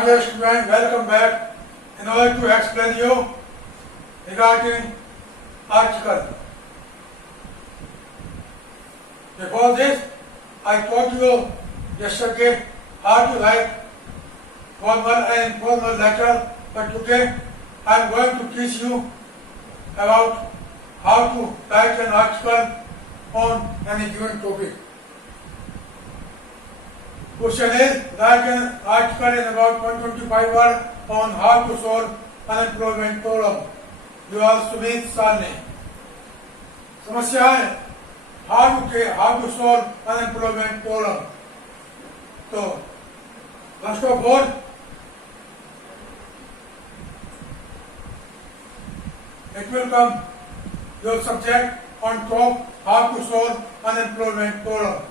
My dear student, welcome back. In order to explain you regarding article. Before this, I taught you yesterday how to write formal and informal letter, but today I am going to teach you about how to write an article on any given topic. Question is, write an article in about 125 words on how to solve unemployment problem. You are Sumit Salne. समस्या है how to solve unemployment problem. So, first of all, it will come your subject on top how to solve unemployment problem.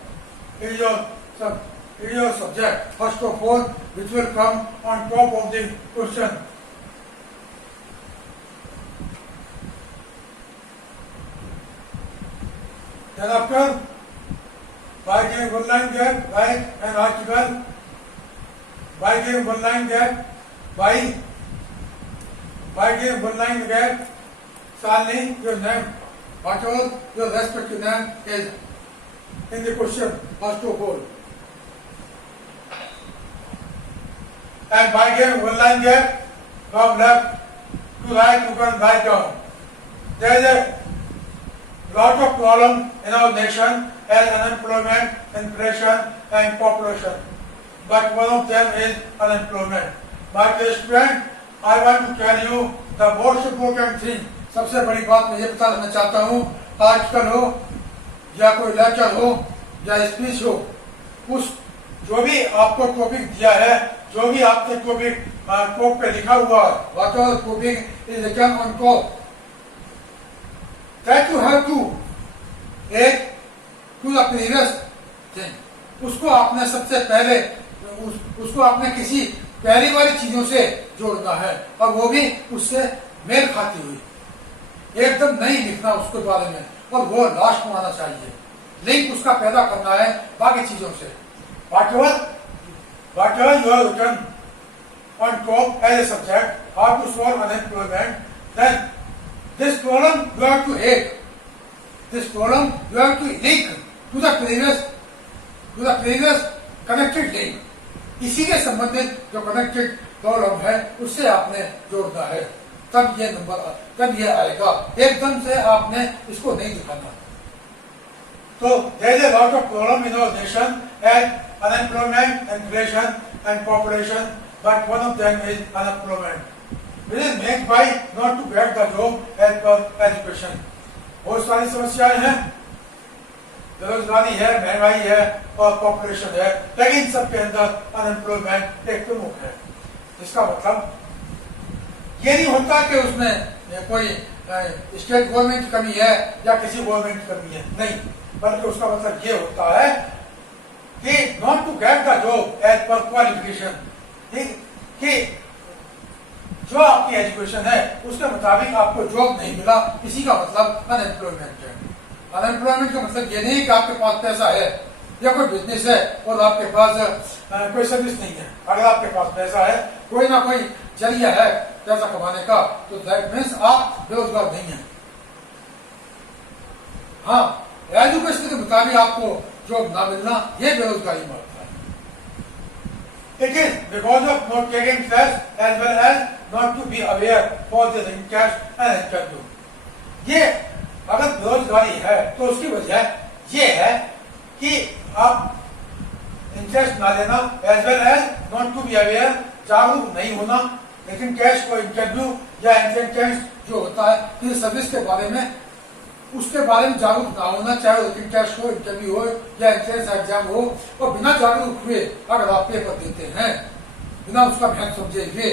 It is your subject first of all, which will come on top of the question. Then after, by giving one line gap, write an article. By giving one line gap, by giving one line gap, Salni, your name, whatever your respective name is in the question, first of all. And by giving one line gap, from left to right, you can write down. There is a lot of problems in our nation as unemployment, inflation and population. But one of them is unemployment. My dear student, I want to tell you the most important thing. सबसे बड़ी बात मैं ये बता देना चाहता हूँ, article हो या कोई लेक्चर हो या स्पीच हो, उस जो भी आपको टॉपिक दिया है, जो भी आपके टॉपिक टॉप पे लिखा हुआ है, whatever topic is written on top, that you have to add to the previous thing. उसको आपने सबसे पहले उसको आपने किसी पहली वाली चीजों से जोड़ना है और वो भी उससे मेल खाती हुई, एकदम नहीं लिखना उसके बारे में, और वो लास्ट में आना चाहिए, लिंक उसका पैदा करना है बाकी चीजों से. Whatever you have written on top as a subject, how to solve unemployment, then this problem you have to add. This problem you have to link to the previous connected link. इसी के संबंधित जो connected problem है उससे आपने जोड़ना है, तब ये आएगा. एकदम से आपने इसको नहीं दिखाना. So there is a lot of problem in our nation and unemployment, inflation and population, but one of them is unemployment. It is made by not to get the job as per education. बहुत सारी समस्याएं हैं, बेरोजगारी है, महंगाई है और population है, लेकिन सबके अंदर अनएम्प्लॉयमेंट एक प्रमुख है. इसका मतलब ये नहीं होता कि उसमें कोई स्टेट गवर्नमेंट की कमी है या किसी गवर्नमेंट की कमी है, नहीं, बल्कि उसका मतलब ये होता है कि not to get the job as per qualification, कि जो आपकी एजुकेशन है उसके मुताबिक आपको जॉब नहीं मिला, इसी का मतलब अनएम्प्लॉयमेंट है. अनएम्प्लॉयमेंट का मतलब ये नहीं कि आपके पास पैसा है या कोई बिजनेस है और आपके पास कोई सर्विस नहीं है. अगर आपके पास पैसा है, कोई ना कोई जरिया है पैसा कमाने का, तो दैट मीन्स आप बेरोजगार नहीं है. हाँ, एजुकेशन के मुताबिक आपको जॉब ना मिलना, ये बेरोजगारी में आता है. It is because of not taking stress as well as not to be aware for the interest and interview. ये अगर बेरोजगारी है तो उसकी वजह ये है कि आप इंटरेस्ट ना लेना, as well as not to be aware, जागरूक नहीं होना, लेकिन कैश को इंटरव्यू या इंटेंस जो होता है फिर सर्विस के बारे में, उसके बारे में जागरूक ना होना, चाहे लेकिन कैश हो, इंटरव्यू हो या एंट्रेंस एग्जाम हो, और बिना जागरूक हुए अगर आप पेपर देते हैं, बिना उसका महत्व समझे हुए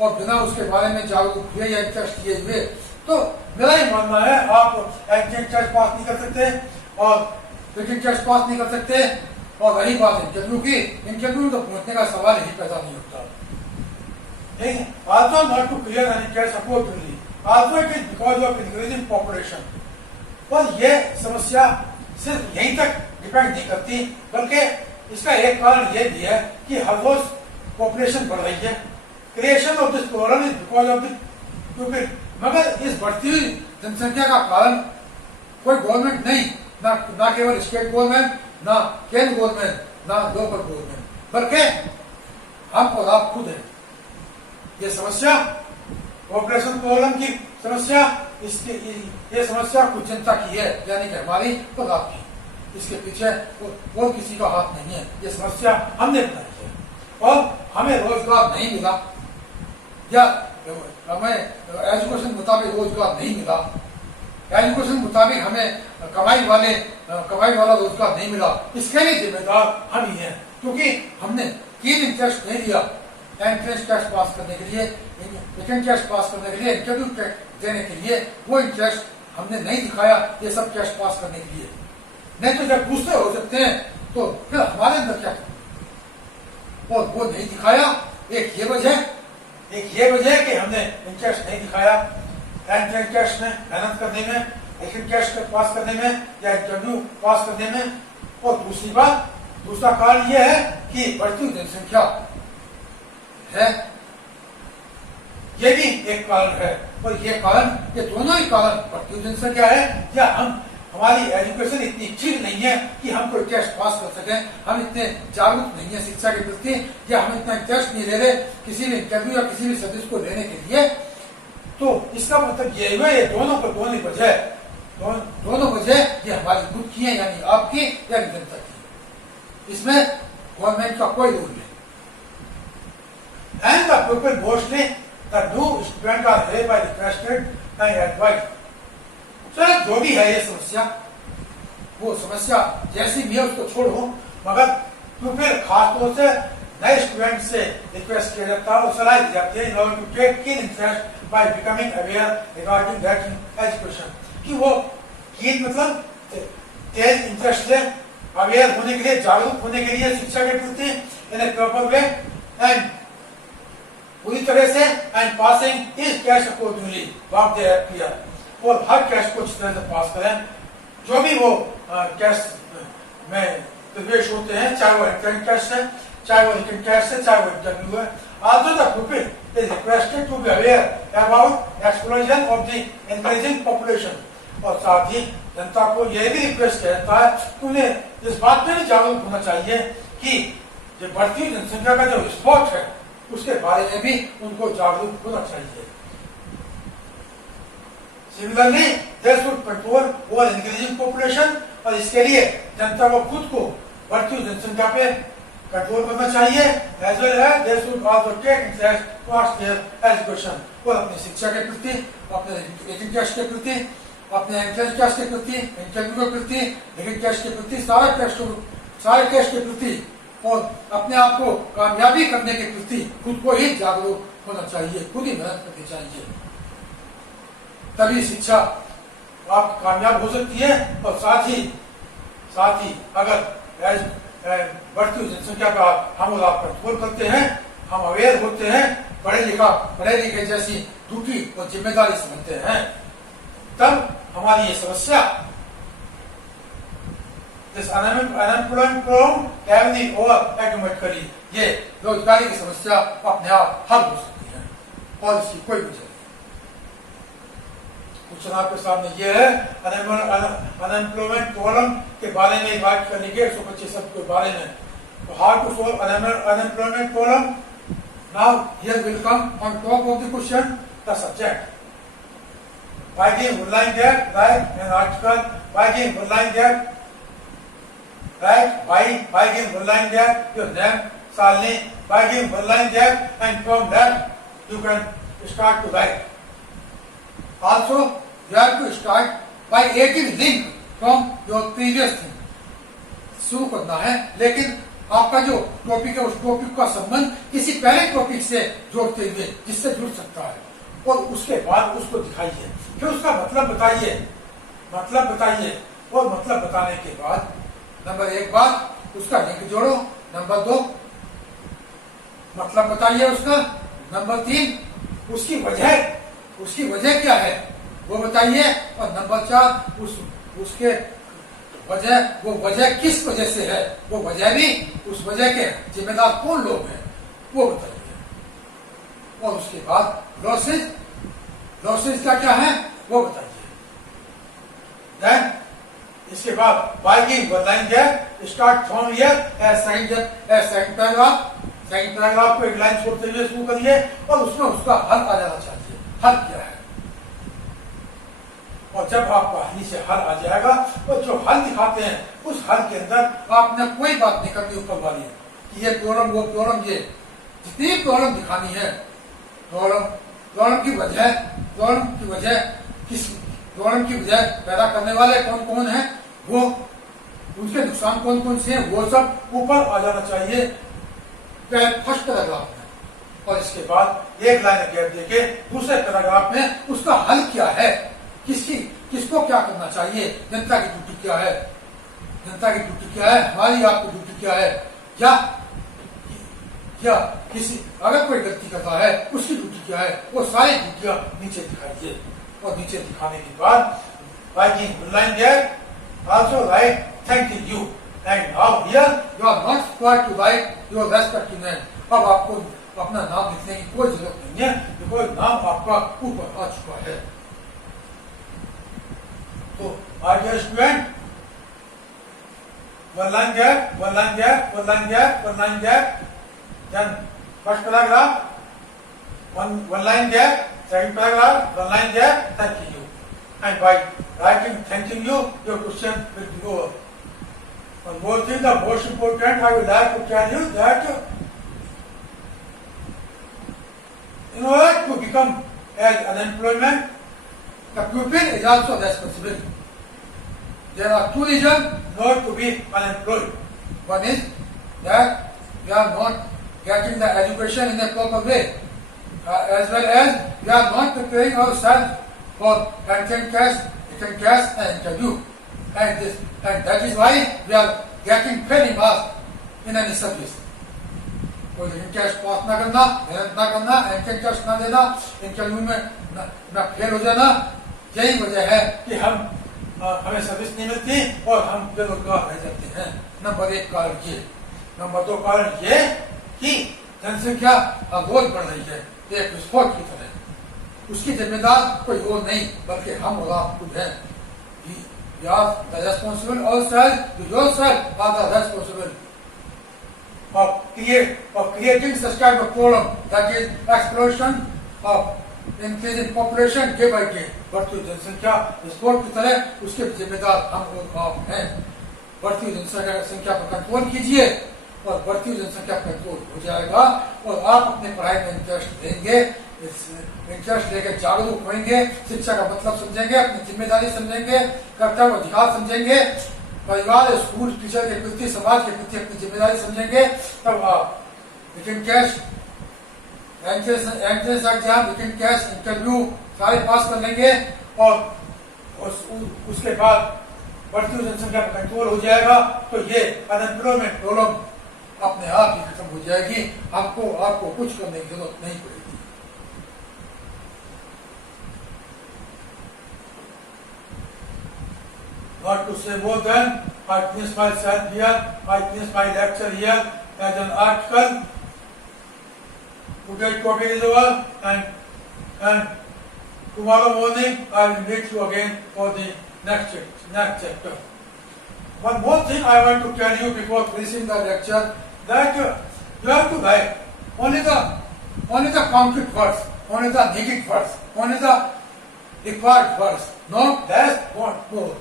और बिना उसके बारे में जागरूक हुए या इंटरेस्ट किए हुए, तो मेरा ही मानना है आप एंट्रेंस पास नहीं कर सकते और लेकिन टेस्ट पास नहीं कर सकते. और रही बात इंटरव्यू की, इंटरव्यू में तो पहुंचने का सवाल ही पैदा नहीं होता. Also not to clear any cash opportunity. Also it is because of increasing population. और ये समस्या सिर्फ यहीं तक डिपेंड नहीं करती, बल्कि इसका एक कारण ये भी है कि हर रोज पॉपुलेशन बढ़ रही है, creation of this problem is because of the people. मगर इस बढ़ती हुई जनसंख्या का कारण कोई गवर्नमेंट नहीं, ना केवल स्टेट गवर्नमेंट, ना केंद्र गवर्नमेंट, ना लोकल गवर्नमेंट, बल्कि हम और आप खुद हैं। ये समस्या पॉपुलेशन प्रॉब्लम की समस्या, इसकी ये समस्या कुछ जनता की है, यानी कि हमारी और आपकी। इसके पीछे और किसी का हाथ नहीं है। ये समस्या हमने बनाई है और हमें रोजगार नहीं मिला या हमें एजुकेशन मुताबिक रोजगार नहीं मिला, एजुकेशन मुताबिक हमें कमाई वाला रोजगार नहीं मिला। इसके लिए जिम्मेदार हम ही हैं, क्योंकि हमने कीन इंटरेस्ट नहीं लिया एंट्रेंस टेस्ट पास करने के लिए, सेकेंड टेस्ट पास करने के लिए, इंटरव्यू देने के लिए वो इंटरेस्ट हमने नहीं दिखाया ये सब टेस्ट पास करने के लिए। नहीं तो जब दूसरे हो सकते हैं तो फिर हमारे अंदर क्या, और वो नहीं दिखाया। एक ये वजह कि हमने इंटरेस्ट नहीं दिखाया एंट्रेंस टेस्ट में मेहनत करने में, सेकेंड टेस्ट पास करने में या इंटरव्यू पास करने में। और दूसरा कारण यह है कि बढ़ती हुई जनसंख्या है, ये भी एक कारण है। और ये दोनों ही कारण बढ़ती हुई जनसंख्या है या हमारी एजुकेशन इतनी ठीक नहीं है कि हम कोई टेस्ट पास कर सकें, हम इतने जागरूक नहीं है शिक्षा के प्रति, या हम इतना इंटरेस्ट नहीं ले रहे किसी भी इंटरव्यू या किसी भी सर्विस को लेने के लिए। तो इसका मतलब ये हुआ, ये दोनों वजह ये हमारी खुद की है, यानी आपकी यानी जनता की। इसमें गवर्नमेंट का कोई रोल नहीं। And the people mostly the new student are held by requested and advice. चलो जो भी है ये समस्या, वो समस्या जैसी भी है उसको छोड़ो, मगर तो फिर खासतौर से नए स्टूडेंट से रिक्वेस्ट किया जाता है और सलाह दी जाती है in order to take keen interest by becoming aware regarding that education, कि वो कीन मतलब तेज इंटरेस्ट ले, अवेयर होने के लिए, जागरूक होने के लिए शिक्षा के प्रति इन ए प्रॉपर वे एंड पूरी तरह से एंड पासिंग इस test accordingly what they have clear, और हर टेस्ट को इस तरह से पास करें जो भी वो टेस्ट में प्रवेश होते हैं, चाहे वो एंट्रेंस टेस्ट है, चाहे वो रिटन टेस्ट है, चाहे वो इंटरव्यू है। Also the pupil is requested to be aware about explosion of the increasing population, और साथ ही जनता को यह भी रिक्वेस्ट करता है कि उन्हें इस बात में भी जागरूक होना चाहिए कि जो बढ़ती हुई जनसंख्या का जो स्पॉट है उसके बारे में भी उनको जागरूक होना चाहिए। Similarly they should control over increasing population, और इसके लिए जनता को खुद को बढ़ती हुई जनसंख्या पे कंट्रोल करना चाहिए। As well as they should also take interest towards their education, और अपनी शिक्षा के प्रति, अपने रिटन टेस्ट के प्रति, अपने एंट्रेंस टेस्ट के प्रति, इंटरव्यू के प्रति, रिटन टेस्ट के प्रति, सारे टेस्ट के प्रति और अपने आप को कामयाबी करने के प्रति खुद को ही जागरूक होना चाहिए, खुद ही मेहनत करनी चाहिए, तभी शिक्षा आप कामयाब हो सकती है। और साथ ही अगर बढ़ती हुई जनसंख्या का हम और आप कंट्रोल करते हैं, हम अवेयर होते हैं, पढ़े लिखे जैसी ड्यूटी और जिम्मेदारी समझते हैं, तब हमारी ये समस्या unemployment problem can be automatically, ये रोजगारी की समस्या अपने आप हल हो सकती है और इसकी कोई वजह नहीं। कुछ आपके सामने ये है अनएम्प्लॉयमेंट प्रॉब्लम के बारे में बात करने के 125 शब्द के बारे में। तो how to solve unemployment problem, now here will come on top of the question the subject. By giving one line there, write an article. By giving one line there, write by giving one line there, your name, Salni. By giving one line there, and from that you can start to write. Also, you have to start by adding link from your previous thing. शुरू करना है, लेकिन आपका जो topic है उस topic का संबंध किसी पहले टॉपिक से जोड़ते हुए जिससे जुड़ सकता है, और उसके बाद उसको दिखाइए, फिर उसका मतलब बताइए, और मतलब बताने के बाद नंबर 1 बात उसका लिंक जोड़ो, नंबर 2 मतलब बताइए उसका, नंबर 3 उसकी वजह क्या है वो बताइए, और नंबर 4 उसके वजह किस वजह से है, वो वजह भी, उस वजह के जिम्मेदार कौन लोग हैं, वो बताइए। और उसके बाद लॉसेज, लॉसेज का क्या है वो बताइए। देन इसके बाद बाइकिंग one line gap start from here as second paragraph, second paragraph को एक लाइन छोड़ते हुए शुरू करिए और उसमें उसका हल आ जाना चाहिए, हल क्या है। और जब आपका नीचे हल आ जाएगा तो जो हल दिखाते हैं उस हल के अंदर आपने कोई बात नहीं करनी ऊपर वाली कि ये प्रॉब्लम वो प्रॉब्लम, ये जितनी प्रॉब्लम दिखानी है, प्रॉब्लम की वजह किस प्रॉब्लम की वजह पैदा करने वाले कौन कौन हैं, वो उनके नुकसान कौन कौन से हैं, वो सब ऊपर आ जाना चाहिए फर्स्ट पैराग्राफ में। और इसके बाद एक लाइन गैप देके दूसरे पैराग्राफ में उसका हल क्या है, किसको क्या करना चाहिए, जनता की ड्यूटी क्या है, जनता की ड्यूटी क्या है, हमारी आपकी ड्यूटी क्या है, क्या किसी अगर कोई गलती करता है उसकी ड्यूटी क्या है, वो सारी ड्यूटियां नीचे दिखाइए। और नीचे दिखाने के बाद writing line gap also write thanking you and now here you are not required to write your respective name. अब आपको अपना नाम लिखने की कोई जरूरत नहीं है, बिकॉज नाम आपका ऊपर आ चुका है। तो आगे student one line gap, one line gap, one line gap, one line gap, then first paragraph one line gap, second paragraph one line gap, thanking you, and by writing thanking you your question will be over. One more thing, the most important I would like to tell you that in order to become as unemployment, the pupil is also responsible. There are two reasons not to be unemployed. One is that we are not getting the education in a proper way, as well as we are not preparing ourselves for entrance test and interview, and that is why we are getting failing marks in any service. कोई interest पास ना करना, मेहनत ना करना, entrance test ना देना, interview में ना फेल हो जाना, यही वजह है कि हमें सर्विस नहीं मिलती और हम बेरोजगार रह जाते हैं। नंबर एक कारण ये। नंबर दो कारण ये कि जनसंख्या अब रोज बढ़ रही है एक विस्फोट की तरह। उसकी जिम्मेदार कोई और नहीं बल्कि हम और आप खुद हैं। We are the responsible ourselves, yourself are the responsible of creating such kind of problem, that is explosion of increase in population day by day। बढ़ती जनसंख्या विस्फोट की तरह उसके जिम्मेदार हम और आप हैं। बढ़ती जनसंख्या पर कंट्रोल कीजिए और बढ़ती जनसंख्या कंट्रोल हो जाएगा और आप अपने पढ़ाई में इंटरेस्ट देंगे, इंटरेस्ट लेकर जागरूक होंगे, शिक्षा का मतलब समझेंगे, अपनी जिम्मेदारी समझेंगे, कर्तव्य अधिकार समझेंगे, परिवार स्कूल टीचर के प्रति समाज के प्रति अपनी जिम्मेदारी समझेंगे, तब आप written test entrance exam written test interview सारे पास कर लेंगे और उसके बाद बढ़ती हुई जनसंख्या पर कंट्रोल हो जाएगा। तो ये अनएम्प्लॉयमेंट प्रॉब्लम अपने आप ही खत्म हो जाएगी, आपको कुछ करने की जरूरत नहीं पड़ेगी। Not to say more than I finish myself here, I finish my lecture here as an article. Today's topic is over, and tomorrow morning I will meet you again for the next chapter. One more thing I want to tell you before finishing the lecture, that you have to write only the concrete words, only the needed words, only the required words, not less, not more.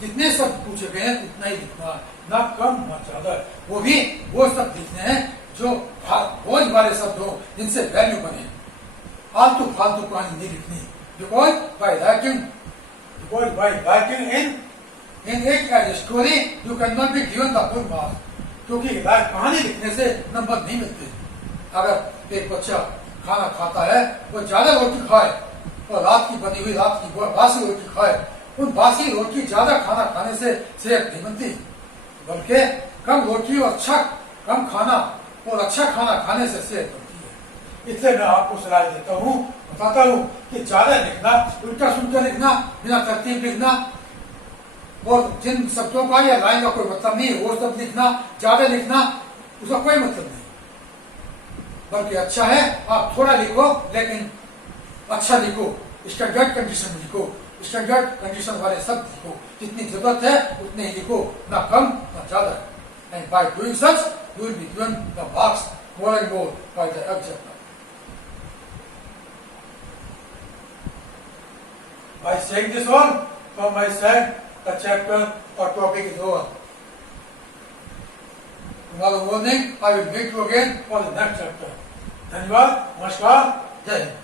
जितने शब्द पूछे गए हैं उतना ही लिखना, ना कम ना ज्यादा। वो सब लिखने हैं जो बोझ वाले शब्द हो, जिनसे वैल्यू बने। फालतू कहानी नहीं लिखनी, because by writing in it as a story you cannot be given the full marks। क्योंकि कहानी लिखने से नंबर नहीं मिलते। अगर एक बच्चा खाना खाता है, वो ज्यादा रोटी खाए और रात की बनी हुई बासी रोटी खाए, उन बासी रोटी ज्यादा खाना खाने से सेहत नहीं बनती, बल्कि कम रोटी और कम खाना और अच्छा खाना खाने से सेहत बनती है। इसलिए मैं आपको सलाह देता हूँ, बताता हूँ कि ज्यादा लिखना, उल्टा सुलटा लिखना, बिना तरतीब लिखना, और जिन शब्दों का या लाइन का कोई मतलब नहीं है वो शब्द लिखना, ज्यादा लिखना, उसका कोई मतलब नहीं। बल्कि अच्छा है आप थोड़ा लिखो, लेकिन अच्छा लिखो, स्टैंडर्ड कंडीशन में लिखो, स्टैंडर्ड कंडीशन वाले शब्द लिखो, जितनी जरूरत है उतने ही लिखो, ना कम ना ज्यादा। And by doing such you will be given the marks more and more by the examiner. By saying this one, from my side, the chapter or topic is over. Tomorrow morning, I will meet you again for the next chapter. धन्यवाद, नमस्कार, जय हिंद।